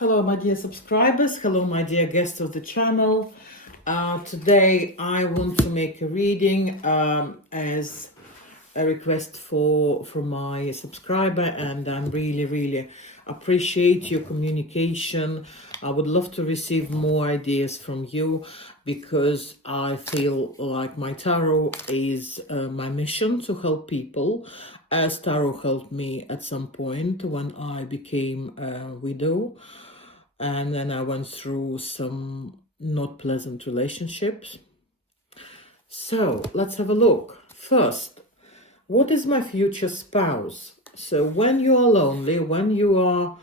Hello, my dear subscribers. Hello, my dear guests of the channel. Today, I want to make a reading as a request from my subscriber, and I'm really appreciate your communication. I would love to receive more ideas from you because I feel like my tarot is my mission to help people, as tarot helped me at some point when I became a widow, and then I went through some not pleasant relationships. So let's have a look. First, what is my future spouse? So when you are lonely, when you are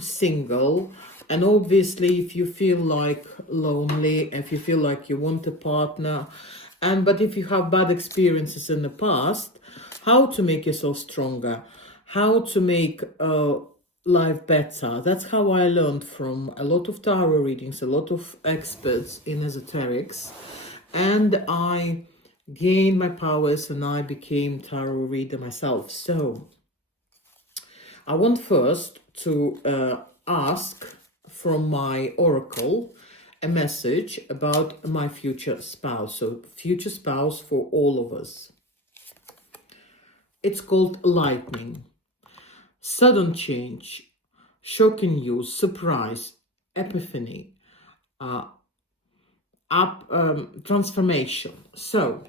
single, and obviously if you feel like lonely, if you feel like you want a partner, but if you have bad experiences in the past, how to make yourself stronger, how to make life better. That's how I learned from a lot of tarot readings, a lot of experts in esoterics, and I gained my powers and I became tarot reader myself. So I want first to ask from my oracle a message about my future spouse. So future spouse for all of us. It's called lightning. Sudden change, shocking news, surprise, epiphany, transformation. So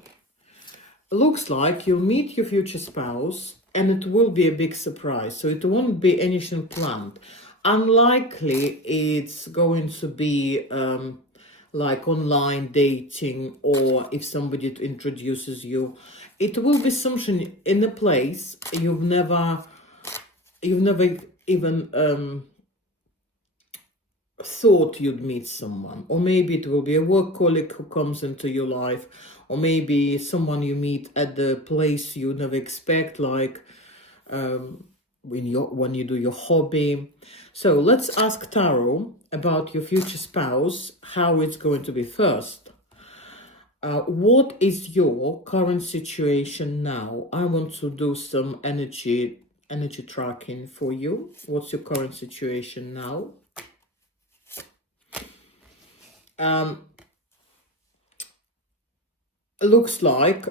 looks like you'll meet your future spouse and it will be a big surprise. So it won't be anything planned. Unlikely it's going to be like online dating, or if somebody introduces you. It will be something in a place you've never even thought you'd meet someone. Or maybe it will be a work colleague who comes into your life, or maybe someone you meet at the place you never expect, like when you do your hobby. So let's ask tarot about your future spouse, how it's going to be. First, what is your current situation now? I want to do some energy tracking for you. What's your current situation now? Looks like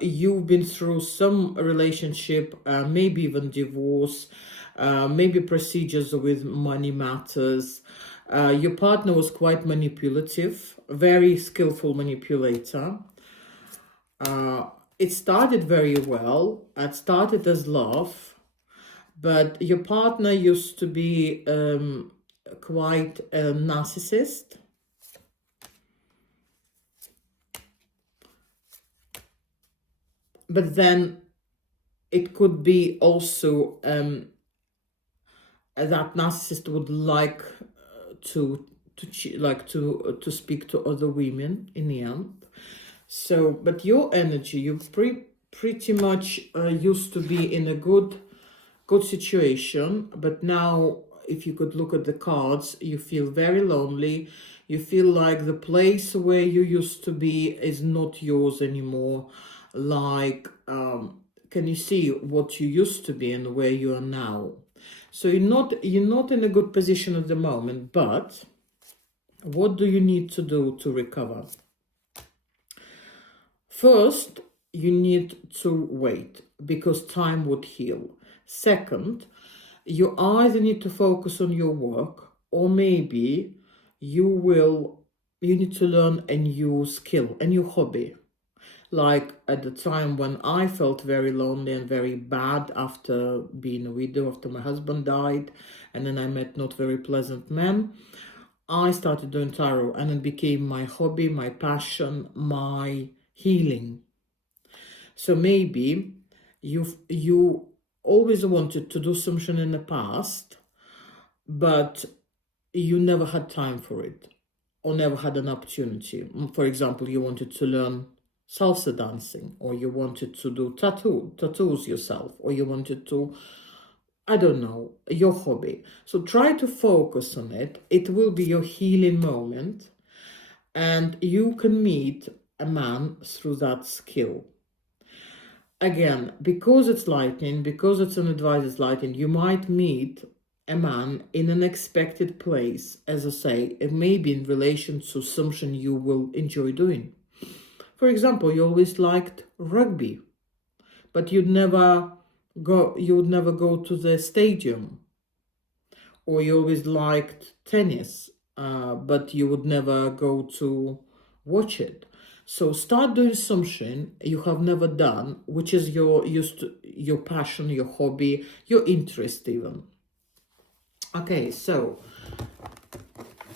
you've been through some relationship, maybe even divorce, maybe procedures with money matters. Your partner was quite manipulative, very skillful manipulator. It started very well. It started as love, but your partner used to be quite a narcissist. But then it could be also that narcissist would like to speak to other women in the end. So, but your energy, you pretty much used to be in a good situation, but now if you could look at the cards, you feel very lonely. You feel like the place where you used to be is not yours anymore. Like, can you see what you used to be and where you are now? So you're not in a good position at the moment, but what do you need to do to recover? First, you need to wait because time would heal. Second, you either need to focus on your work, or maybe you need to learn a new skill, a new hobby. Like at the time when I felt very lonely and very bad after being a widow, after my husband died, and then I met not very pleasant men, I started doing tarot, and it became my hobby, my passion, my healing. So maybe you always wanted to do something in the past, but you never had time for it, or never had an opportunity. For example, you wanted to learn salsa dancing, or you wanted to do tattoos yourself, or you wanted to, I don't know, your hobby. So try to focus on it. It will be your healing moment, and you can meet a man through that skill. Again, because it's lightning, because it's an advisor's lightning, you might meet a man in an expected place, as I say, it may be in relation to something you will enjoy doing. For example, you always liked rugby, but you would never go to the stadium, or you always liked tennis, but you would never go to watch it. So start doing something you have never done, which is your passion, your hobby, your interest even. Okay, so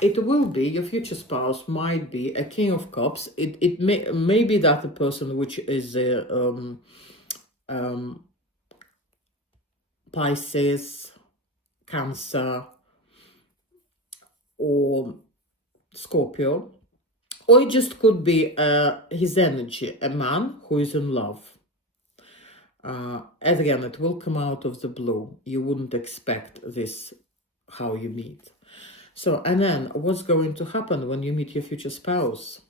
it will be your future spouse might be a king of cups. It may be that the person which is Pisces, Cancer, or Scorpio, or it just could be his energy, a man who is in love. And again, it will come out of the blue. You wouldn't expect this, how you meet. So, and then what's going to happen when you meet your future spouse?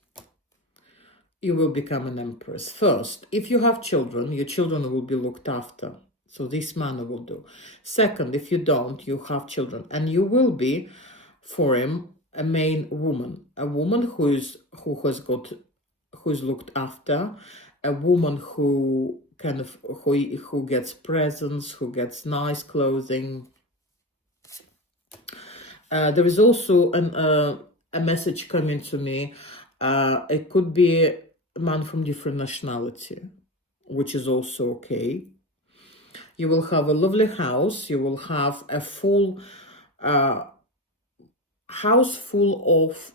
You will become an empress. First, if you have children, your children will be looked after. So this man will do. Second, if you don't, you have children, and you will be, for him, a main woman, a woman who is looked after, a woman who who gets presents, who gets nice clothing. There is also a message coming to me. It could be a man from different nationality, which is also okay. You will have a lovely house. You will have a full house full of,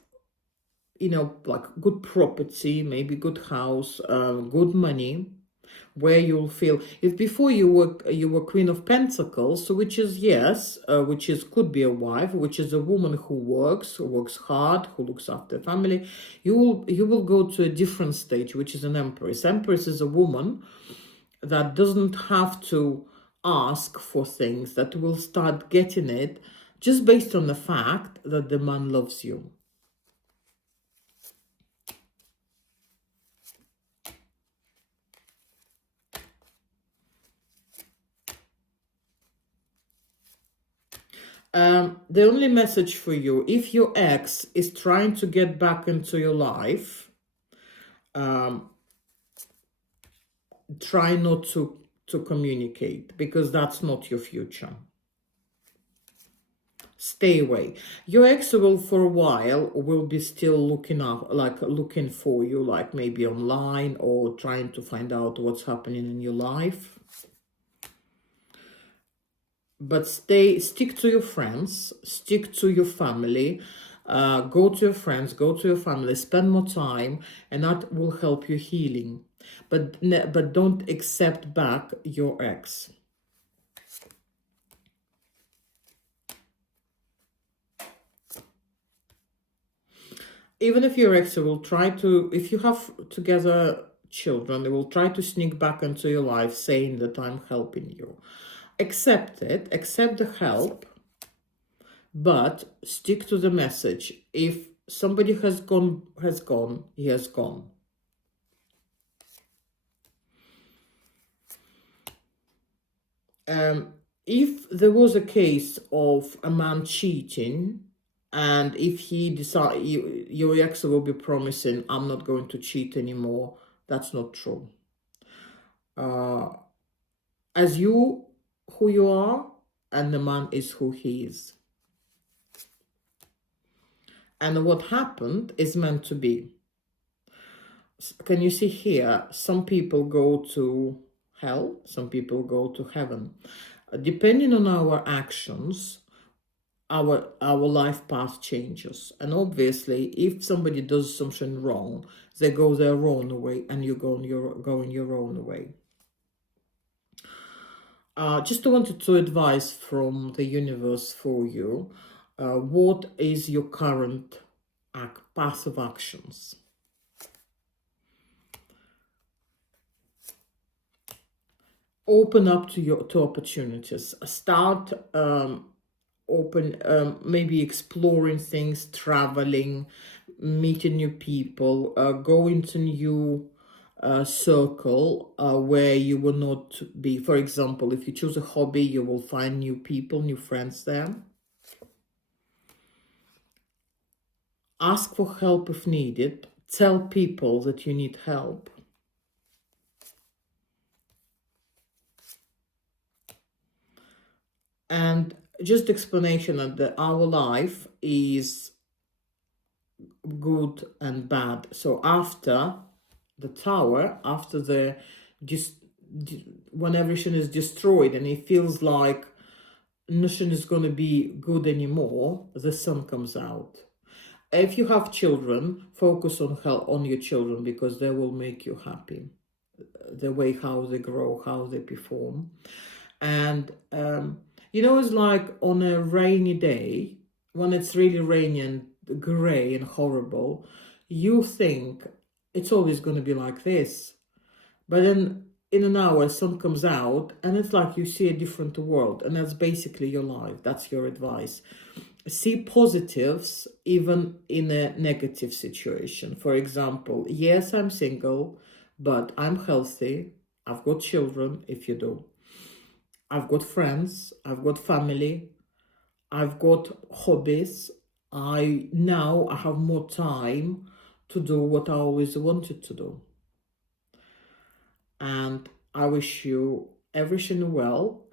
like good property, maybe good house, good money, where you'll feel, if before you were Queen of Pentacles, so which is, yes, which is could be a wife, which is a woman who works hard, who looks after family. You will go to a different stage, which is an Empress. Empress is a woman that doesn't have to ask for things, that will start getting it just based on the fact that the man loves you. The only message for you, if your ex is trying to get back into your life, try not to communicate, because that's not your future. Stay away. Your ex will, for a while, will be still looking for you, like maybe online, or trying to find out what's happening in your life. But stick to your friends, stick to your family, go to your friends, go to your family, spend more time, and that will help you healing. But don't accept back your ex. Even if your ex will try to, if you have together children, they will try to sneak back into your life saying that I'm helping you. Accept it, accept the help, but stick to the message. If somebody has gone, he has gone. If there was a case of a man cheating, and if he decide, your ex will be promising, I'm not going to cheat anymore, that's not true. As you, who you are, and the man is who he is. And what happened is meant to be. Can you see here? Some people go to hell, some people go to heaven. Depending on our actions, our life path changes. And obviously, if somebody does something wrong, they go their own way, and you go in your own way. Just wanted to advise from the universe for you. What is your current path of actions? Open up to opportunities. Start maybe exploring things, traveling, meeting new people, going to new circle where you will not be, for example, if you choose a hobby, you will find new people, new friends there. Ask for help if needed. Tell people that you need help. And just explanation that our life is good and bad. So after the tower, after the just when everything is destroyed and it feels like nothing is going to be good anymore, the sun comes out. If you have children, focus on your children, because they will make you happy. The way how they grow, how they perform. And it's like on a rainy day, when it's really rainy and gray and horrible, you think it's always going to be like this. But then in an hour, sun comes out and it's like you see a different world. And that's basically your life. That's your advice. See positives even in a negative situation. For example, yes, I'm single, but I'm healthy. I've got children, if you do. I've got friends. I've got family. I've got hobbies. I have more time to do what I always wanted to do. And I wish you everything well,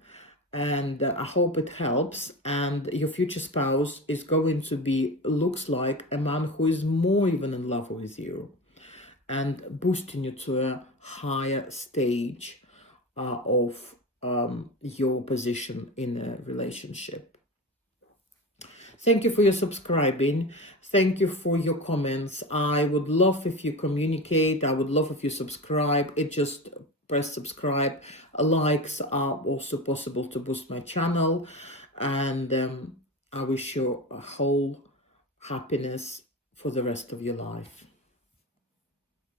and I hope it helps. And your future spouse is going to be, looks like, a man who is more even in love with you and boosting you to a higher stage of your position in a relationship. Thank you for your subscribing. Thank you for your comments. I would love if you communicate. I would love if you subscribe. It just press subscribe. Likes are also possible to boost my channel. And I wish you a whole happiness for the rest of your life.